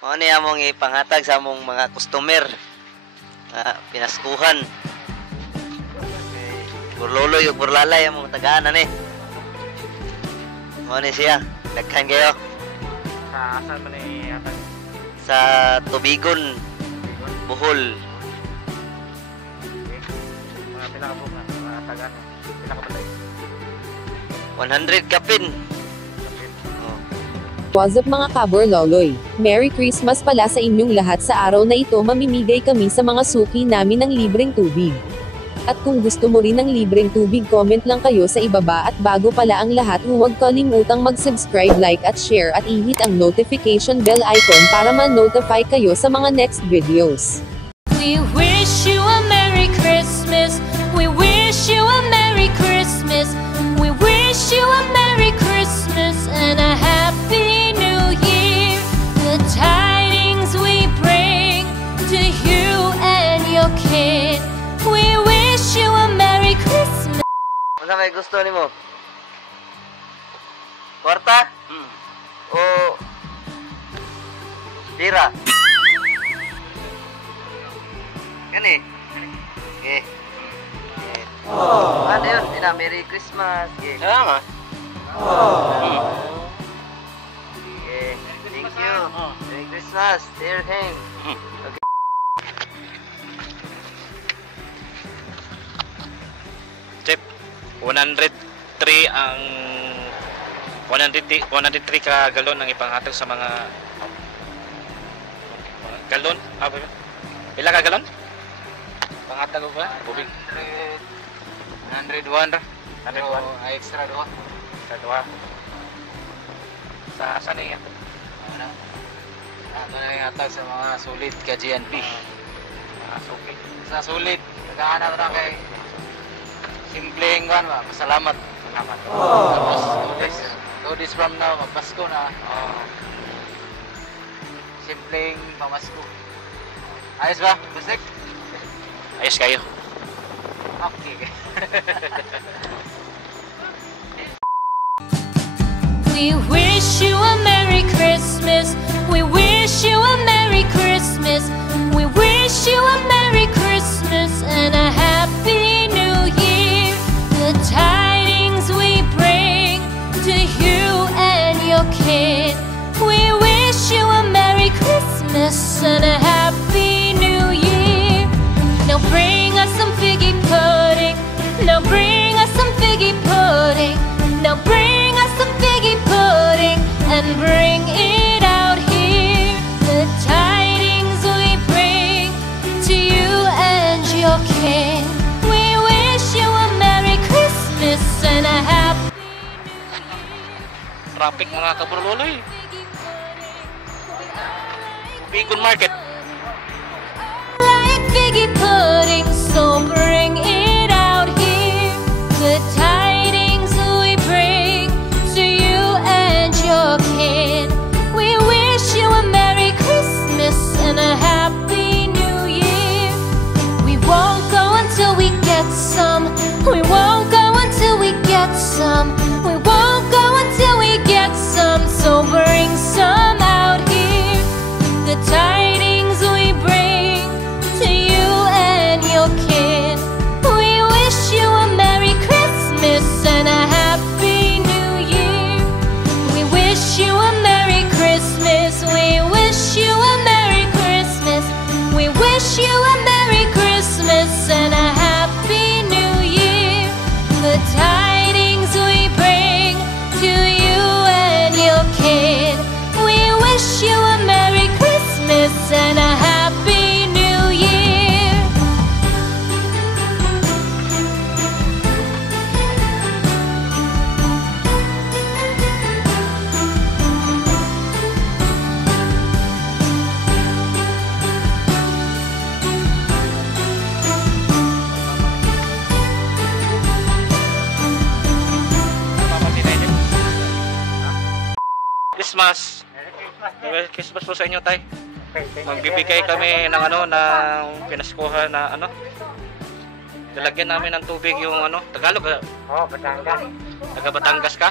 Mao ni among ipanghatag sa among mga customer. Pinaskuhan. Burloloy ug burlalay among tagaan ani. Mao ni siya. Daghan kayo. Sa asan man ni hatag? Sa Tubigon, Bohol. Mga pinakabuk na, mga tagaan. Pinakabalay. 100 kapin. What's up mga kaborloloy? Merry Christmas pala sa inyong lahat. Sa araw na ito mamimigay kami sa mga suki namin ng libreng tubig. At kung gusto mo rin ng libreng tubig, comment lang kayo sa ibaba. At bago pala ang lahat, huwag kalimutang mag-subscribe, like at share at i-hit ang notification bell icon para ma-notify kayo sa mga next videos. We wish you a Merry Christmas. We wish you a Merry Christmas. We wish you a Merry Christmas and a Happy New Year. The tidings we bring to you and your kid. We wish you a Merry Christmas. Ano may gusto nimo? Kwarta? O tira? Gani? Okay. Ano yun? Merry Christmas. Okay. Salamat. Okay. Thank you. Merry Christmas, dear King. Okay. Chip, 103 ang 103 ka galon ang ipanghatag sa mga galon. Pila ka galon? Panghatag ko ba? Bubig. 101. Extra doa. Extra doa. Sa saan yan? Ano na yung hatag sa mga sulit ka GNP. Mga sulit. Sa sulit. Naghahanap na kay simpleng kan ba? Masalamat. Salamat. Tapos 2 days from now, magpasko na. Simpleng pamasko. Ayos ba? Busik? Ayos kayo. Okay. We wish you a Merry Christmas. We wish you a Merry Christmas. We wish you a Merry Christmas and a Happy New Year. The tidings we bring to you and your kid. We wish you a Merry Christmas and a Happy New Year. Now bring us some figgy pudding. Now bring us some figgy pudding. Now bring us some figgy pudding and bring it out here. The tidings we bring to you and your king. We wish you a Merry Christmas and a Happy Traffic mga kabroloy. Bigon Market. like figgy pudding, so bring it out here. The tidings we bring to you and your kid. We wish you a Merry Christmas and a Happy New Year. We won't go until we get some. We won't go until we get some. We won't go until we get some. So bring some out here. The tidings we bring to you and your kid. We wish you a Merry Christmas and a Happy New Year. We wish you a Merry Christmas. We wish you a Merry Christmas. We wish you a Merry Christmas and a Happy New Year. The tidings we bring to you and your kid. We wish you a Merry Christmas and a Happy New Year. Christmas. Merry Christmas po sa inyo, tay. Magbibigay kami ng ng pinaskuhan na lalagyan namin ng tubig yung Tagalog. Batangas. Taga Batangas ka?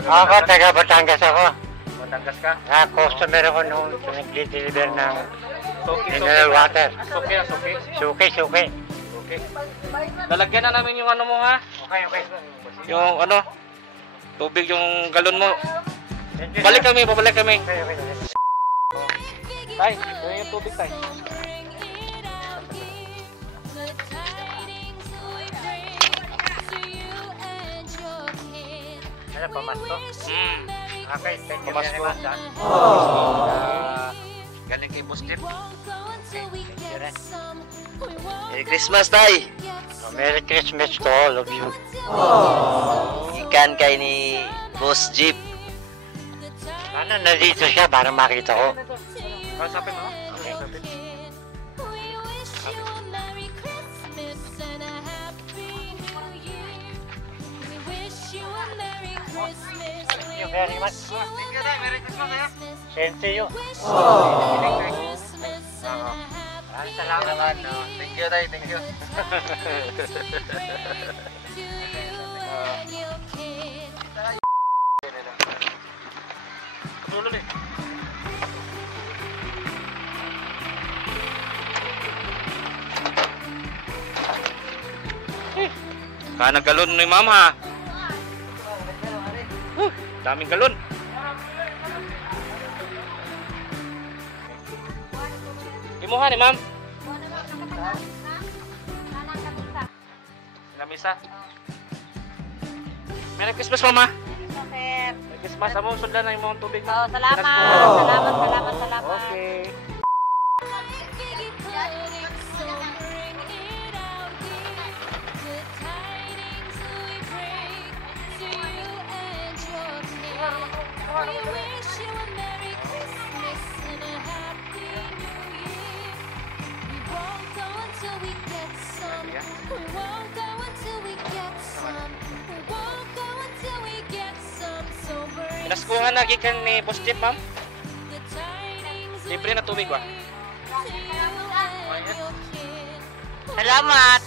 Ako, taga Batangas ako. Batangas ka? Customer ako noon nag-deliver ng Suki, mineral water. Suki na suki. Suki. Okay. Lalagyan na namin yung ano mo ha. Okay. Yung ano, tubig yung galon mo. Babalik kami. Tay, yung tubig tay. Ano, pamasko? Okay, thank you very Pamasko. much. Galing kay Boss Jeep. Merry Christmas, Tay! Merry Christmas to all of you. Ikan kay ni Boss Jeep. Ano, nandito siya para makita ko. Kausapin mo? Okay. Thank you very much. Thank you tay, Merry Christmas ha. Same to you. Maraming salamat. Thank you tay, thank you. Tulol eh. Kanang galon ni mama. Daming galon. Imuha ni ma'am. Lamisa. Merry Christmas mama. Merry Christmas. Amo sundan na yung mga tubig. Oh, salamat. Okay. Pinaskuhan na gikan ni Boss Jeep, ma'am. Libre na tubig ba? Salamat.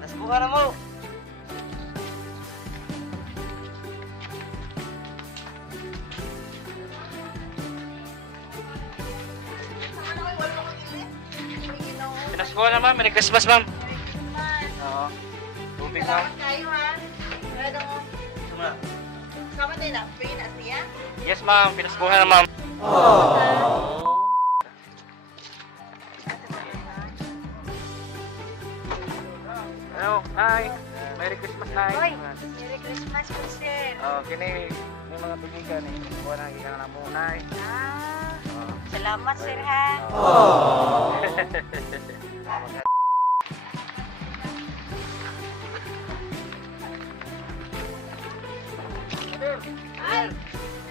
Nasbuka na mo! Pinaskuhan na ma'am. Merry Christmas, ma'am. Oo. Tubig, ma'am. Yes, ma'am. Pinaskuhan na, ma'am. Hello. Hi. Merry Christmas, Nay. Hoy, Merry Christmas po, sir. Oh, kini may mga tubigan eh. Kuha na ilang na mo, Nay. Salamat, sir, ha.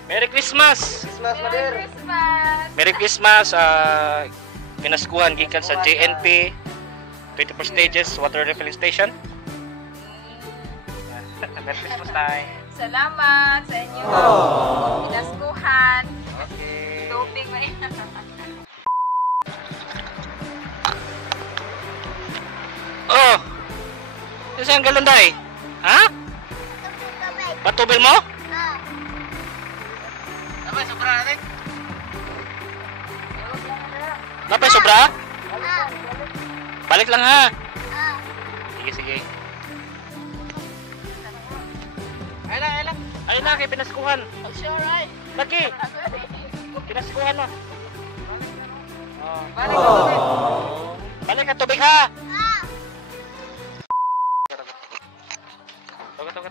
Merry Christmas. Christmas, Mother! Merry Christmas. Pinaskuhan gikan sa JNP 24 Stages Water Refilling Station. Merry Christmas, Nay. Salamat sa inyo. Pinaskuhan. Okay. Tubig ba yun? Oh! Isang galon, Day? Ha? Batubel mo? Napay sobra natin? Napay sobra? Balik lang ha. Sige. Ayun na, kay pinaskuhan. Lagi. Pinaskuhan mo. Balik ka tubig ha. Toga.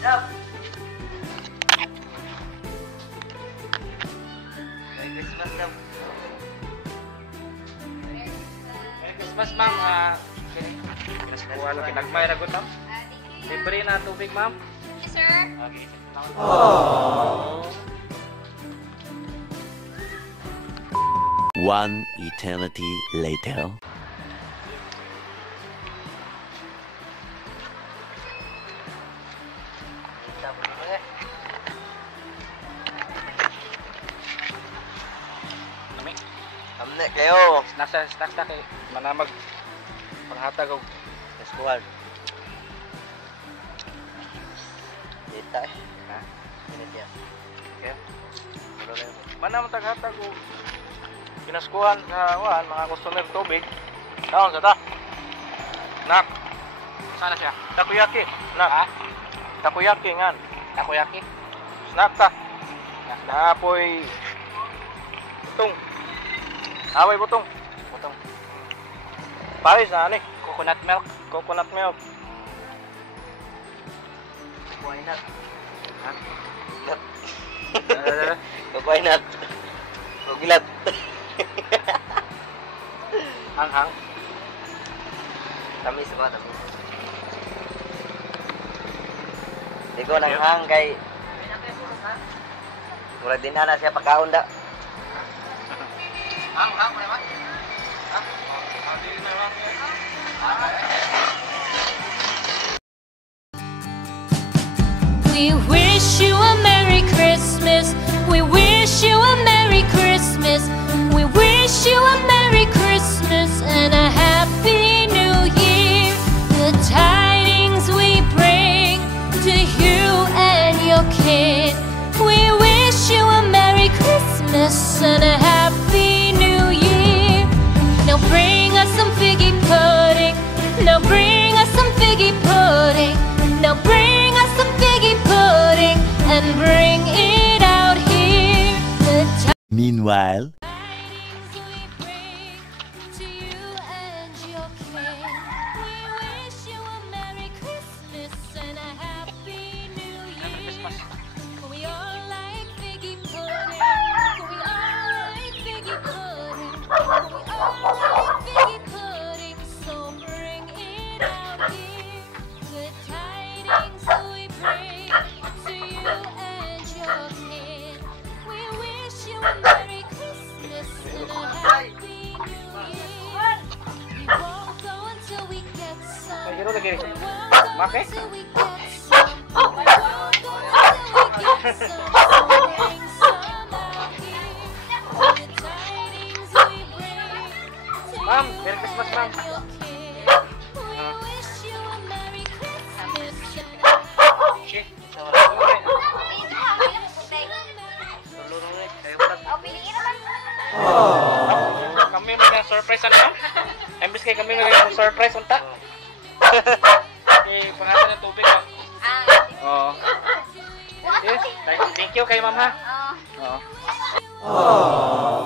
Stop! Merry Christmas, love. Merry Christmas, ma'am. Pinaskuhan mo. Kinagmay na gud, ma'am. Libre na tubig, ma'am. Yes, sir. Okay. One eternity later. na kayo. Snacks na kay manamag panghatag og Eskuhan. Dita eh. ha. Minit yan. Okay. Wala na yun. Manamag taghatag og pinaskuhan sa mga customer tubig. Daon sa ta. Nak. Sana siya? Takoyaki. Nak. Ha? Takoyaki ngan. Takoyaki. Snack ta. Naapoy butong. Away butong. Butong. Paris na ani. Coconut milk. Coconut milk. Why not? Ha? Not. Why not? Gugilat. Hang-hang. Tamis ba? Tamis. Di ko nang hang kay murag din na siya pagkaon da. Hang-hang mo naman. Ha? Hindi na lang. We wish you a Merry Christmas. We wish you a Merry Christmas. We wish you a Merry Christmas and a Happy New Year. The tidings we bring to you and your kin. We wish you a Merry Christmas and a Happy New Year. Now bring us some figgy pudding. Now bring us some figgy pudding. Now bring us some figgy pudding and bring it out here. The Meanwhile, tidings we bring to you and your kin. We wish you a Merry Christmas and a Happy New Year. We all like figgy pudding. We all like figgy pudding. We all like figgy pudding. So bring it out here. The tidings we bring to you and your kin. We wish you a Merry Christmas and a Happy New Year. We won't go until we get some. Ay, gano'n lagi. We won't go Bakit? until we get some. We won't go until we get some. Bring some out here. The tidings we bring to Ma'am, you Merry Christmas, and ma'am. your kin. We wish you a Merry Christmas. Shit. Sa wala. Oh, piliin naman. Kami may surprise ano? Imbis kay kami may surprise unta. Okay, pangalan ng tubig ah. Oo. What? Yes, thank you kay ma'am ha. Oh. Oo.